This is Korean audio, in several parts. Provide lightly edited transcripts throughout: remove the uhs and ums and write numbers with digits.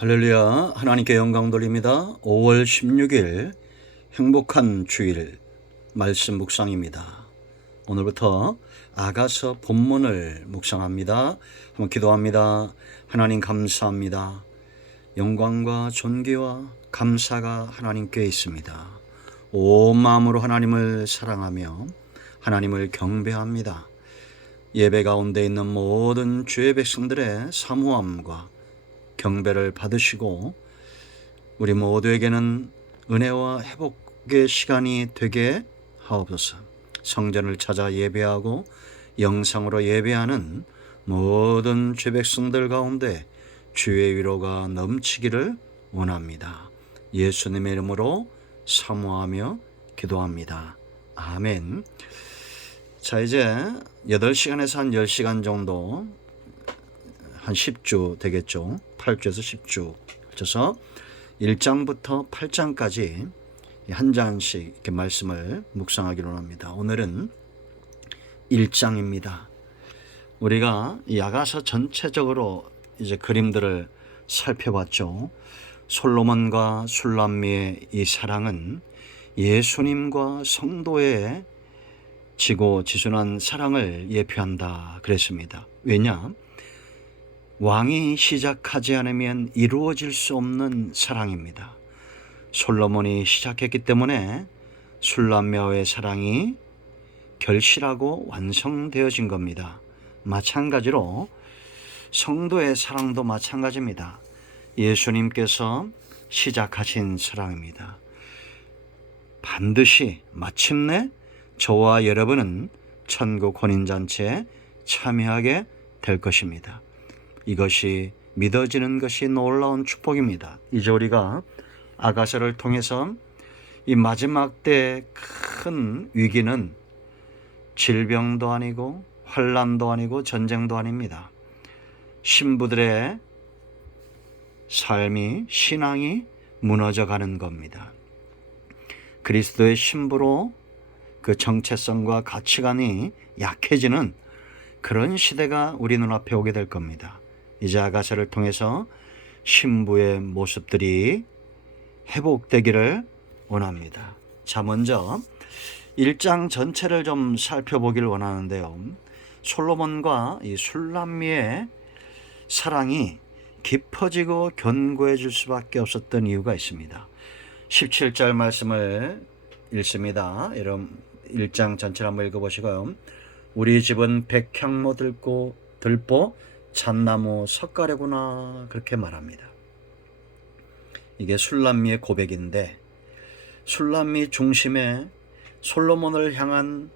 할렐루야. 하나님께 영광 돌립니다. 5월 16일 행복한 주일 말씀 묵상입니다. 오늘부터 아가서 본문을 묵상합니다. 한번 기도합니다. 하나님 감사합니다. 영광과 존귀와 감사가 하나님께 있습니다. 온 마음으로 하나님을 사랑하며 하나님을 경배합니다. 예배 가운데 있는 모든 주의 백성들의 사모함과 경배를 받으시고 우리 모두에게는 은혜와 회복의 시간이 되게 하옵소서. 성전을 찾아 예배하고 영상으로 예배하는 모든 죄 백성들 가운데 주의 위로가 넘치기를 원합니다. 예수님의 이름으로 사모하며 기도합니다. 아멘. 자, 이제 8시간에서 한 10시간 정도 한 10주 되겠죠. 8주에서 10주 그래서 1장부터 8장까지 한 장씩 이렇게 말씀을 묵상하기로 합니다. 오늘은 1장입니다. 우리가 이 아가서 전체적으로 이제 그림들을 살펴봤죠. 솔로몬과 술람미의 이 사랑은 예수님과 성도의 지고지순한 사랑을 예표한다 그랬습니다. 왜냐? 왕이 시작하지 않으면 이루어질 수 없는 사랑입니다. 솔로몬이 시작했기 때문에 술람미와의 사랑이 결실하고 완성되어진 겁니다. 마찬가지로 성도의 사랑도 마찬가지입니다. 예수님께서 시작하신 사랑입니다. 반드시 마침내 저와 여러분은 천국 혼인잔치에 참여하게 될 것입니다. 이것이 믿어지는 것이 놀라운 축복입니다. 이제 우리가 아가서를 통해서 이 마지막 때의 큰 위기는 질병도 아니고 환난도 아니고 전쟁도 아닙니다. 신부들의 삶이 신앙이 무너져 가는 겁니다. 그리스도의 신부로 그 정체성과 가치관이 약해지는 그런 시대가 우리 눈앞에 오게 될 겁니다. 이제 아가서를 통해서 신부의 모습들이 회복되기를 원합니다. 자, 먼저 1장 전체를 좀 살펴보기를 원하는데요. 솔로몬과 이 술람미의 사랑이 깊어지고 견고해질 수밖에 없었던 이유가 있습니다. 17절 말씀을 읽습니다. 여러분 1장 전체를 한번 읽어보시고요. 우리 집은 백향모 들보 잣나무 석가래구나 그렇게 말합니다. 이게 술람미의 고백인데 술람미 중심에 솔로몬을 향한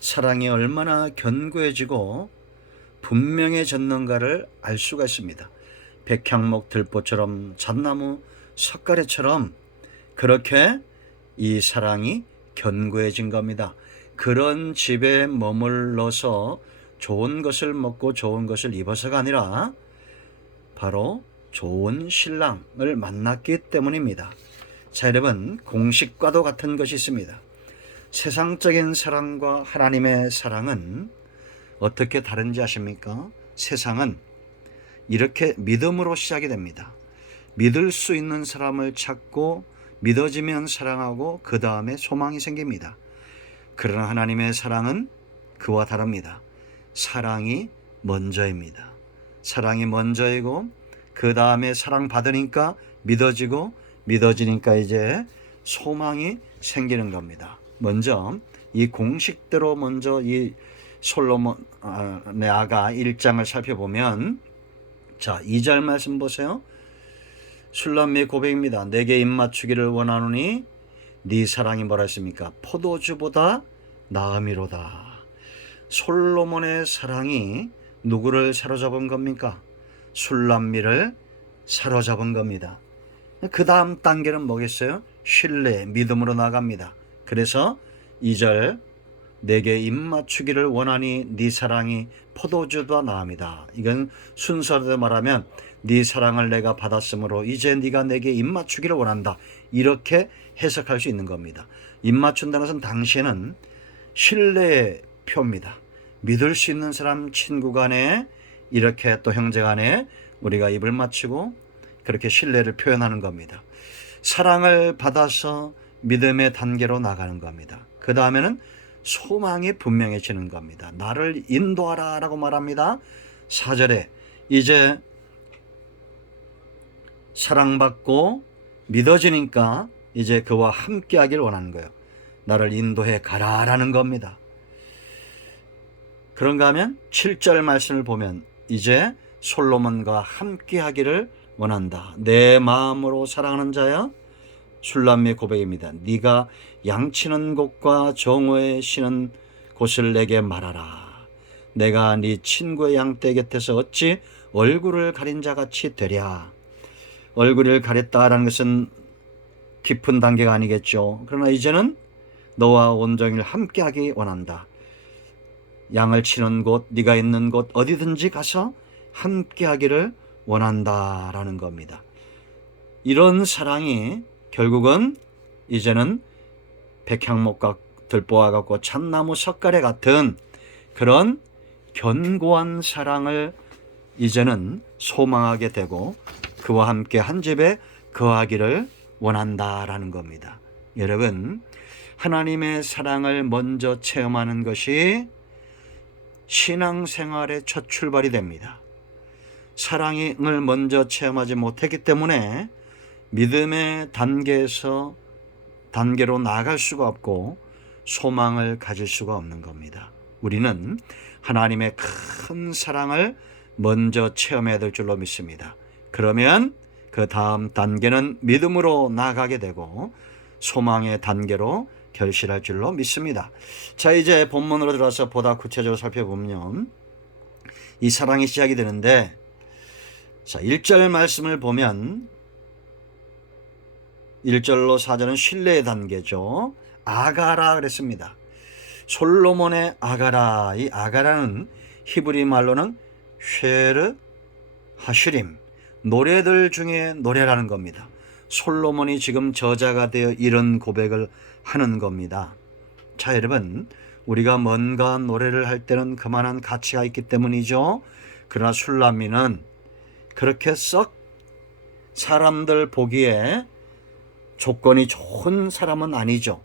사랑이 얼마나 견고해지고 분명해졌는가를 알 수가 있습니다. 백향목 들보처럼 잣나무 석가래처럼 그렇게 이 사랑이 견고해진 겁니다. 그런 집에 머물러서 좋은 것을 먹고 좋은 것을 입어서가 아니라 바로 좋은 신랑을 만났기 때문입니다. 자, 여러분 공식과도 같은 것이 있습니다. 세상적인 사랑과 하나님의 사랑은 어떻게 다른지 아십니까? 세상은 이렇게 믿음으로 시작이 됩니다. 믿을 수 있는 사람을 찾고 믿어지면 사랑하고 그 다음에 소망이 생깁니다. 그러나 하나님의 사랑은 그와 다릅니다. 사랑이 먼저입니다. 사랑이 먼저이고 그 다음에 사랑받으니까 믿어지고 믿어지니까 이제 소망이 생기는 겁니다. 먼저 이 공식대로 먼저 이 솔로몬의 아가 1장을 살펴보면 자 2절 말씀 보세요. 술람미의 고백입니다. 내게 입맞추기를 원하노니 네 사랑이 뭐라 했습니까? 포도주보다 나음이로다. 솔로몬의 사랑이 누구를 사로잡은 겁니까? 술람미를 사로잡은 겁니다. 그 다음 단계는 뭐겠어요? 신뢰, 믿음으로 나갑니다. 그래서 2절 내게 입맞추기를 원하니 네 사랑이 포도주보다 나음이다. 이건 순서대로 말하면 네 사랑을 내가 받았으므로 이제 네가 내게 입맞추기를 원한다. 이렇게 해석할 수 있는 겁니다. 입맞춘다는 것은 당시에는 신뢰의 표입니다. 믿을 수 있는 사람 친구 간에 이렇게 또 형제 간에 우리가 입을 맞추고 그렇게 신뢰를 표현하는 겁니다. 사랑을 받아서 믿음의 단계로 나가는 겁니다. 그 다음에는 소망이 분명해지는 겁니다. 나를 인도하라 라고 말합니다. 4절에 이제 사랑받고 믿어지니까 이제 그와 함께 하길 원하는 거예요. 나를 인도해 가라라는 겁니다. 그런가 하면 7절 말씀을 보면 이제 솔로몬과 함께 하기를 원한다. 내 마음으로 사랑하는 자야. 술람미의 고백입니다. 네가 양치는 곳과 정오에 쉬는 곳을 내게 말하라. 내가 네 친구의 양떼 곁에서 어찌 얼굴을 가린 자같이 되랴. 얼굴을 가렸다라는 것은 깊은 단계가 아니겠죠. 그러나 이제는 너와 온종일 함께하기 원한다. 양을 치는 곳, 네가 있는 곳 어디든지 가서 함께하기를 원한다라는 겁니다. 이런 사랑이 결국은 이제는 백향목과 들보와 같고 참나무 석가래 같은 그런 견고한 사랑을 이제는 소망하게 되고 그와 함께 한 집에 거하기를 원한다라는 겁니다. 여러분, 하나님의 사랑을 먼저 체험하는 것이 신앙생활의 첫 출발이 됩니다. 사랑을 먼저 체험하지 못했기 때문에 믿음의 단계로 나아갈 수가 없고 소망을 가질 수가 없는 겁니다. 우리는 하나님의 큰 사랑을 먼저 체험해야 될 줄로 믿습니다. 그러면 그 다음 단계는 믿음으로 나아가게 되고 소망의 단계로 결실할 줄로 믿습니다. 자, 이제 본문으로 들어와서 보다 구체적으로 살펴보면 이 사랑이 시작이 되는데, 자, 1절 말씀을 보면 1절로 4절은 신뢰의 단계죠. 아가라 그랬습니다. 솔로몬의 아가라, 이 아가라는 히브리 말로는 쉐르 하슈림, 노래들 중에 노래라는 겁니다. 솔로몬이 지금 저자가 되어 이런 고백을 하는 겁니다. 자, 여러분, 우리가 뭔가 노래를 할 때는 그만한 가치가 있기 때문이죠. 그러나 술람미는 그렇게 썩 사람들 보기에 조건이 좋은 사람은 아니죠.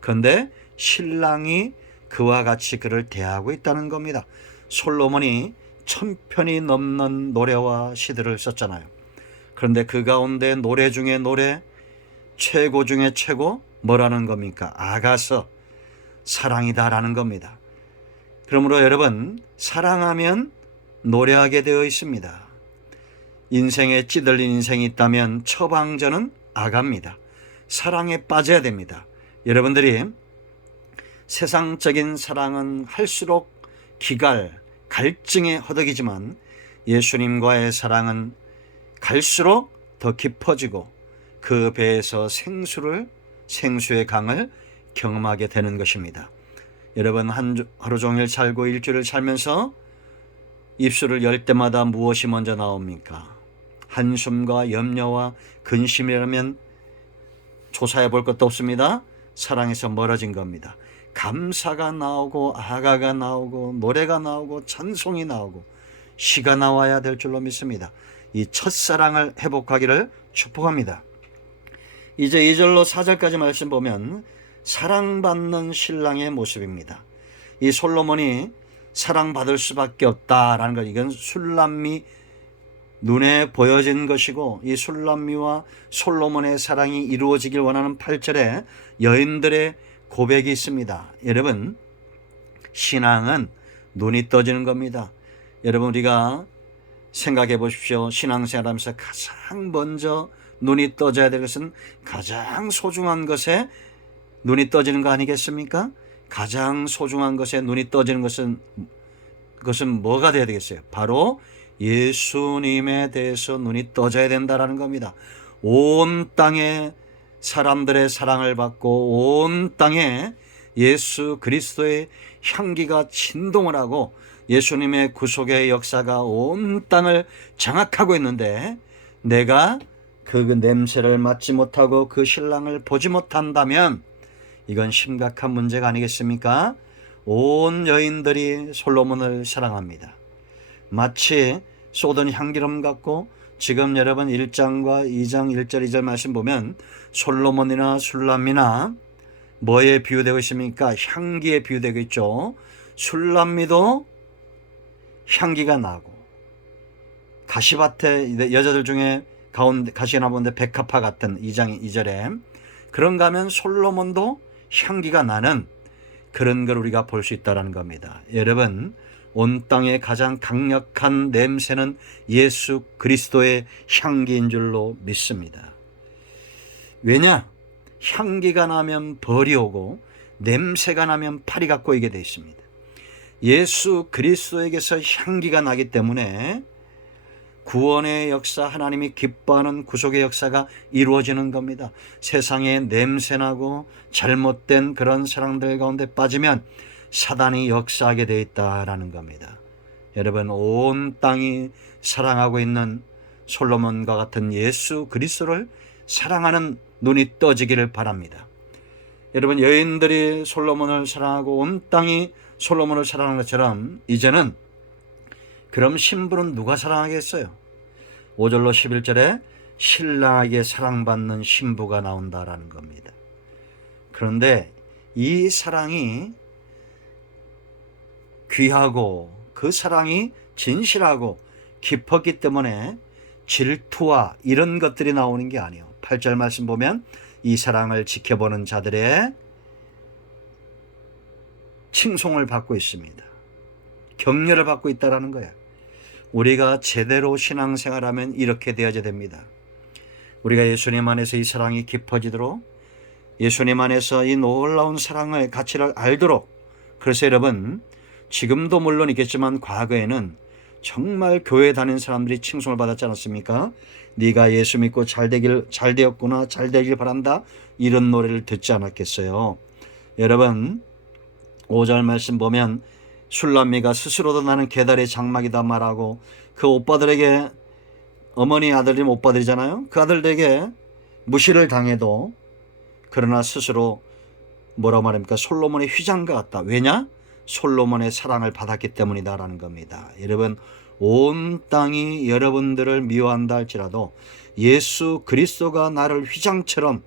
그런데 신랑이 그와 같이 그를 대하고 있다는 겁니다. 솔로몬이 1000편이 넘는 노래와 시들을 썼잖아요. 그런데 그 가운데 노래 중에 노래, 최고 중에 최고 뭐라는 겁니까? 아가서, 사랑이다라는 겁니다. 그러므로 여러분, 사랑하면 노래하게 되어 있습니다. 인생에 찌들린 인생이 있다면 처방전은 아가입니다. 사랑에 빠져야 됩니다. 여러분들이 세상적인 사랑은 할수록 갈증에 허덕이지만 예수님과의 사랑은 갈수록 더 깊어지고 그 배에서 생수의 강을 경험하게 되는 것입니다. 여러분, 하루 종일 살고 일주일을 살면서 입술을 열 때마다 무엇이 먼저 나옵니까? 한숨과 염려와 근심이라면 조사해 볼 것도 없습니다. 사랑에서 멀어진 겁니다. 감사가 나오고 아가가 나오고 노래가 나오고 찬송이 나오고 시가 나와야 될 줄로 믿습니다. 이 첫사랑을 회복하기를 축복합니다. 이제 2절로 4절까지 말씀 보면 사랑받는 신랑의 모습입니다. 이 솔로몬이 사랑받을 수밖에 없다라는 것, 이건 술람미 눈에 보여진 것이고, 이 술람미와 솔로몬의 사랑이 이루어지길 원하는 8절에 여인들의 고백이 있습니다. 여러분, 신앙은 눈이 떠지는 겁니다. 여러분, 우리가 생각해 보십시오. 신앙생활하면서 가장 먼저 눈이 떠져야 될 것은 가장 소중한 것에 눈이 떠지는 거 아니겠습니까? 가장 소중한 것에 눈이 떠지는 그것은 뭐가 돼야 되겠어요? 바로 예수님에 대해서 눈이 떠져야 된다는 겁니다. 온 땅에 사람들의 사랑을 받고 온 땅에 예수 그리스도의 향기가 진동을 하고 예수님의 구속의 역사가 온 땅을 장악하고 있는데 내가 그 냄새를 맡지 못하고 그 신랑을 보지 못한다면 이건 심각한 문제가 아니겠습니까? 온 여인들이 솔로몬을 사랑합니다. 마치 쏟은 향기름 같고 지금 여러분 1장과 2장 1절 2절 말씀 보면 솔로몬이나 술람미나 뭐에 비유되고 있습니까? 향기에 비유되고 있죠. 술람미도 향기가 나고, 가시밭에 여자들 중에 가운데 가시나 본데 백합화 같은 2장 2절에 그런가 하면 솔로몬도 향기가 나는 그런 걸 우리가 볼 수 있다는 겁니다. 여러분, 온 땅의 가장 강력한 냄새는 예수 그리스도의 향기인 줄로 믿습니다. 왜냐? 향기가 나면 벌이 오고 냄새가 나면 파리가 꼬이게 되어 있습니다. 예수 그리스도에게서 향기가 나기 때문에 구원의 역사, 하나님이 기뻐하는 구속의 역사가 이루어지는 겁니다. 세상에 냄새나고 잘못된 그런 사랑들 가운데 빠지면 사단이 역사하게 되어 있다라는 겁니다. 여러분, 온 땅이 사랑하고 있는 솔로몬과 같은 예수 그리스도를 사랑하는 눈이 떠지기를 바랍니다. 여러분, 여인들이 솔로몬을 사랑하고 온 땅이 솔로몬을 사랑하는 것처럼 이제는 그럼 신부는 누가 사랑하겠어요? 5절로 11절에 신랑에게 사랑받는 신부가 나온다라는 겁니다. 그런데 이 사랑이 귀하고 그 사랑이 진실하고 깊었기 때문에 질투와 이런 것들이 나오는 게 아니에요. 8절 말씀 보면 이 사랑을 지켜보는 자들의 칭송을 받고 있습니다. 격려를 받고 있다는 거예요. 우리가 제대로 신앙생활하면 이렇게 되어야 됩니다. 우리가 예수님 안에서 이 사랑이 깊어지도록, 예수님 안에서 이 놀라운 사랑의 가치를 알도록, 그래서 여러분, 지금도 물론 있겠지만 과거에는 정말 교회 다니는 사람들이 칭송을 받았지 않았습니까? 네가 예수 믿고 잘 되었구나, 잘 되길 바란다, 이런 노래를 듣지 않았겠어요? 여러분, 5절 말씀 보면 술람미가 스스로도 나는 계달의 장막이다 말하고 그 오빠들에게, 어머니 아들이면 오빠들이잖아요. 그 아들들에게 무시를 당해도 그러나 스스로 뭐라고 말합니까? 솔로몬의 휘장과 같다. 왜냐? 솔로몬의 사랑을 받았기 때문이다라는 겁니다. 여러분, 온 땅이 여러분들을 미워한다 할지라도 예수 그리스도가 나를 휘장처럼,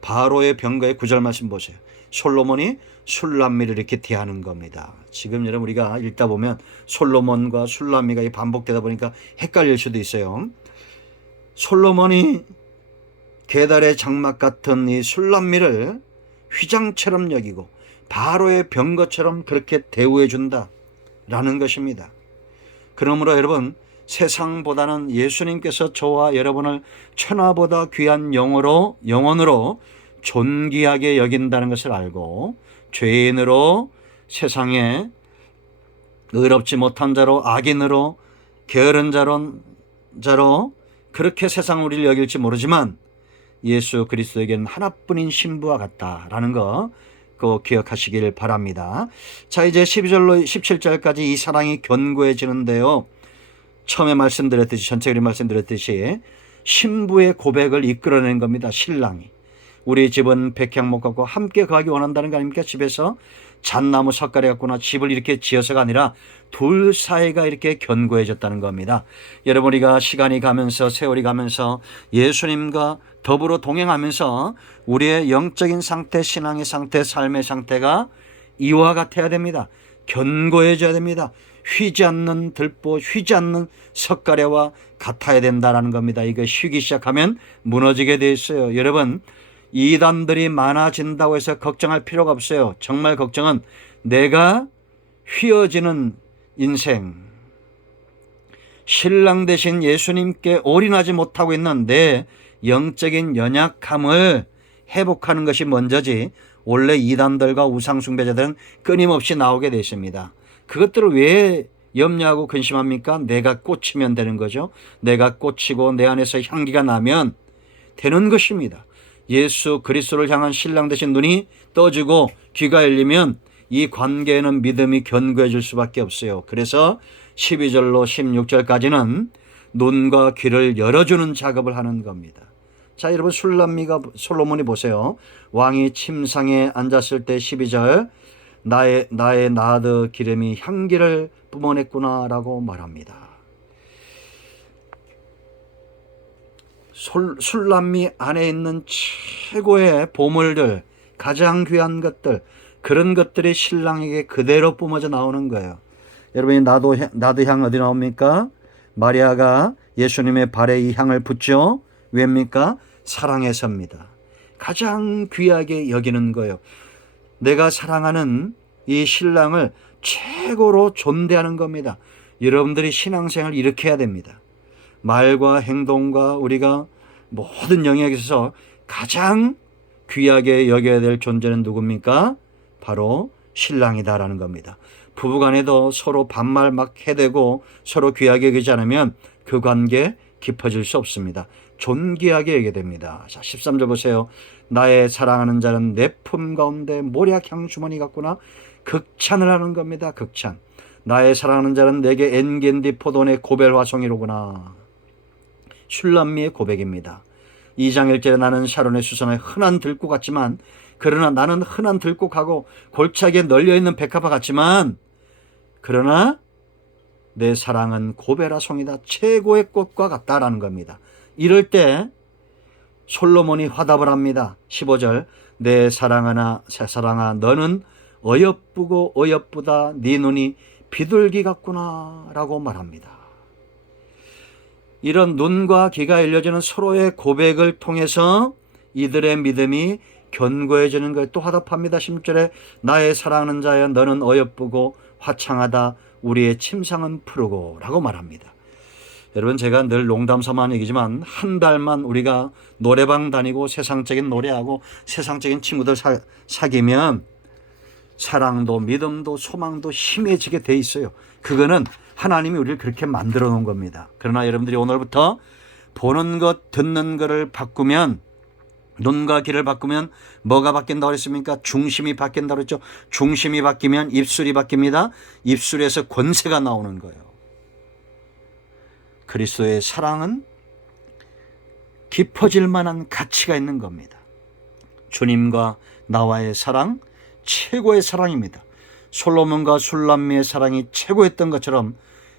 바로의 병거의 9절 말씀 보세요. 솔로몬이 술람미를 이렇게 대하는 겁니다. 지금 여러분 우리가 읽다 보면 솔로몬과 술람미가 반복되다 보니까 헷갈릴 수도 있어요. 솔로몬이 계달의 장막 같은 이 술람미를 휘장처럼 여기고 바로의 병거처럼 그렇게 대우해 준다라는 것입니다. 그러므로 여러분, 세상보다는 예수님께서 저와 여러분을 천하보다 귀한 영혼으로 존귀하게 여긴다는 것을 알고 죄인으로, 세상에 의롭지 못한 자로, 악인으로, 게으른 자로 그렇게 세상 우리를 여길지 모르지만 예수 그리스도에게는 하나뿐인 신부와 같다라는 거 꼭 기억하시길 바랍니다. 자, 이제 12절로 17절까지 이 사랑이 견고해지는데요. 처음에 말씀드렸듯이, 전체적으로 말씀드렸듯이 신부의 고백을 이끌어낸 겁니다. 신랑이. 우리 집은 백향목 같고 함께 거하기 원한다는 거 아닙니까? 집에서 잣나무 석가래 갖고나 집을 이렇게 지어서가 아니라 둘 사이가 이렇게 견고해졌다는 겁니다. 여러분, 우리가 시간이 가면서, 세월이 가면서 예수님과 더불어 동행하면서 우리의 영적인 상태, 신앙의 상태, 삶의 상태가 이와 같아야 됩니다. 견고해져야 됩니다. 휘지 않는 들보, 휘지 않는 석가래와 같아야 된다는 겁니다. 이거 휘기 시작하면 무너지게 돼 있어요. 여러분, 이단들이 많아진다고 해서 걱정할 필요가 없어요. 정말 걱정은 내가 휘어지는 인생, 신랑 되신 예수님께 올인하지 못하고 있는 내 영적인 연약함을 회복하는 것이 먼저지, 원래 이단들과 우상숭배자들은 끊임없이 나오게 되어 있습니다. 그것들을 왜 염려하고 근심합니까? 내가 꽂히면 되는 거죠. 내가 꽂히고 내 안에서 향기가 나면 되는 것입니다. 예수 그리스도를 향한 신랑 되신 눈이 떠지고 귀가 열리면 이 관계에는 믿음이 견고해질 수밖에 없어요. 그래서 12절로 16절까지는 눈과 귀를 열어주는 작업을 하는 겁니다. 자, 여러분, 솔로몬이 보세요. 왕이 침상에 앉았을 때 12절, 나의 나드 기름이 향기를 뿜어냈구나 라고 말합니다. 술람미 안에 있는 최고의 보물들, 가장 귀한 것들, 그런 것들이 신랑에게 그대로 뿜어져 나오는 거예요. 여러분이 나도 향 어디 나옵니까? 마리아가 예수님의 발에 이 향을 붓죠. 왜입니까? 사랑해서입니다. 가장 귀하게 여기는 거예요. 내가 사랑하는 이 신랑을 최고로 존대하는 겁니다. 여러분들이 신앙생활을 이렇게 해야 됩니다. 말과 행동과 우리가 모든 영역에서 가장 귀하게 여겨야 될 존재는 누굽니까? 바로 신랑이다라는 겁니다. 부부간에도 서로 반말 막 해대고 서로 귀하게 여기지 않으면 그 관계 깊어질 수 없습니다. 존귀하게 여겨야 됩니다. 자, 13절 보세요. 나의 사랑하는 자는 내 품 가운데 모략향 주머니 같구나. 극찬을 하는 겁니다. 극찬. 나의 사랑하는 자는 내게 엔겐디 포도원의 고벨 화송이로구나. 슐람미의 고백입니다. 2장 1절에 나는 샤론의 수선의 흔한 들꽃 같지만, 그러나 나는 흔한 들꽃하고 골짜기에 널려있는 백합화 같지만, 그러나 내 사랑은 고벨화송이다. 최고의 꽃과 같다라는 겁니다. 이럴 때 솔로몬이 화답을 합니다. 15절 내 사랑아 너는 어여쁘고 어여쁘다. 네 눈이 비둘기 같구나 라고 말합니다. 이런 눈과 귀가 열려지는 서로의 고백을 통해서 이들의 믿음이 견고해지는 것을 또 화답합니다. 16절에 나의 사랑하는 자여 너는 어여쁘고 화창하다. 우리의 침상은 푸르고 라고 말합니다. 여러분, 제가 늘 농담삼아 얘기지만 한 달만 우리가 노래방 다니고 세상적인 노래하고 세상적인 친구들 사귀면 사랑도 믿음도 소망도 심해지게 돼 있어요. 그거는 하나님이 우리를 그렇게 만들어 놓은 겁니다. 그러나 여러분들이 오늘부터 보는 것 듣는 것을 바꾸면, 눈과 귀를 바꾸면 뭐가 바뀐다고 그랬습니까? 중심이 바뀐다고 그랬죠. 중심이 바뀌면 입술이 바뀝니다. 입술에서 권세가 나오는 거예요. 그리스도의 사랑은 깊어질 만한 가치가 있는 겁니다. 주님과 나와의 사랑, 최고의 사랑입니다. 솔로몬과 슐람미의 사랑이 최고였던 것처럼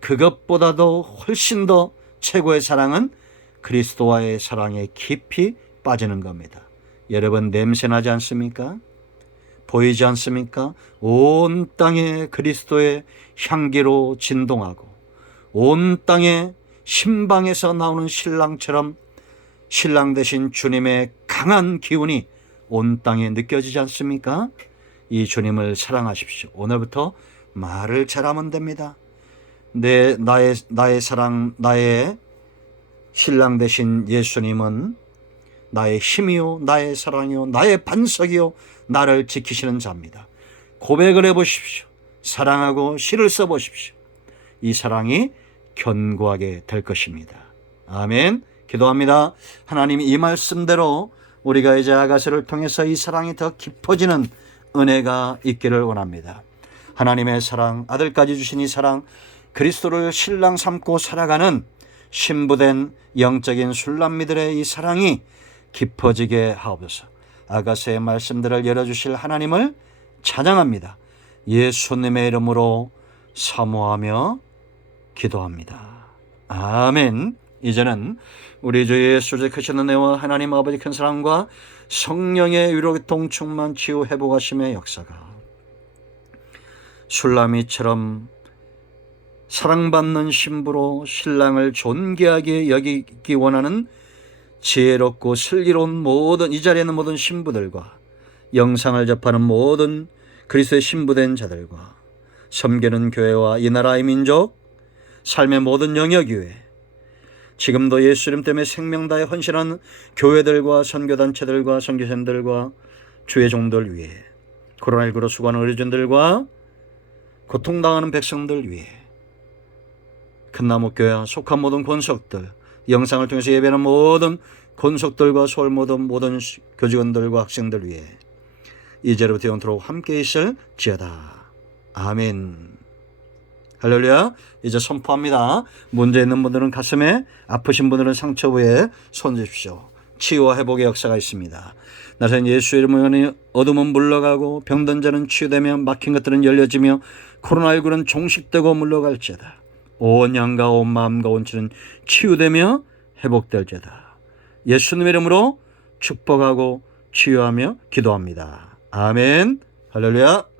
그것보다도 훨씬 더 최고의 사랑은 그리스도와의 사랑에 깊이 빠지는 겁니다. 여러분, 냄새나지 않습니까? 보이지 않습니까? 온 땅에 그리스도의 향기로 진동하고 온 땅에 신방에서 나오는 신랑처럼 신랑 되신 주님의 강한 기운이 온 땅에 느껴지지 않습니까? 이 주님을 사랑하십시오. 오늘부터 말을 잘하면 됩니다. 나의 사랑, 나의 신랑 되신 예수님은 나의 힘이요, 나의 사랑이요, 나의 반석이요, 나를 지키시는 자입니다. 고백을 해보십시오. 사랑하고 시를 써보십시오. 이 사랑이 견고하게 될 것입니다. 아멘. 기도합니다. 하나님, 이 말씀대로 우리가 이제 아가서를 통해서 이 사랑이 더 깊어지는 은혜가 있기를 원합니다. 하나님의 사랑, 아들까지 주신 이 사랑, 그리스도를 신랑 삼고 살아가는 신부된 영적인 술람미들의 이 사랑이 깊어지게 하옵소서. 아가서의 말씀들을 열어주실 하나님을 찬양합니다. 예수님의 이름으로 사모하며 기도합니다. 아멘. 이제는 우리 주 예수의 크신 은혜와 하나님 아버지 큰 사랑과 성령의 위로교통 충만 치유 회복하심의 역사가 슐라미처럼 사랑받는 신부로 신랑을 존귀하게 여기기 원하는 지혜롭고 슬기로운 모든, 이 자리에 있는 모든 신부들과 영상을 접하는 모든 그리스도의 신부된 자들과 섬기는 교회와 이 나라의 민족, 삶의 모든 영역 위에 지금도 예수님 때문에 생명 다해 헌신한 교회들과 선교단체들과 선교사님들과 주의 종들 위해, 코로나19로 수고하는 의료진들과 고통당하는 백성들 위해, 큰나무교회와 속한 모든 권속들, 영상을 통해서 예배하는 모든 권속들과 서울 모든 교직원들과 학생들 위해 이제로부터 영원토록 함께 있을지어다. 아멘. 할렐루야. 이제 선포합니다. 문제 있는 분들은 가슴에, 아프신 분들은 상처부에 손 드십시오. 치유와 회복의 역사가 있습니다. 나선 예수 이름으로 어둠은 물러가고 병든 자는 치유되며 막힌 것들은 열려지며 코로나19는 종식되고 물러갈지어다. 온 양과 온 마음과 온 치는 치유되며 회복될지어다. 예수님의 이름으로 축복하고 치유하며 기도합니다. 아멘. 할렐루야.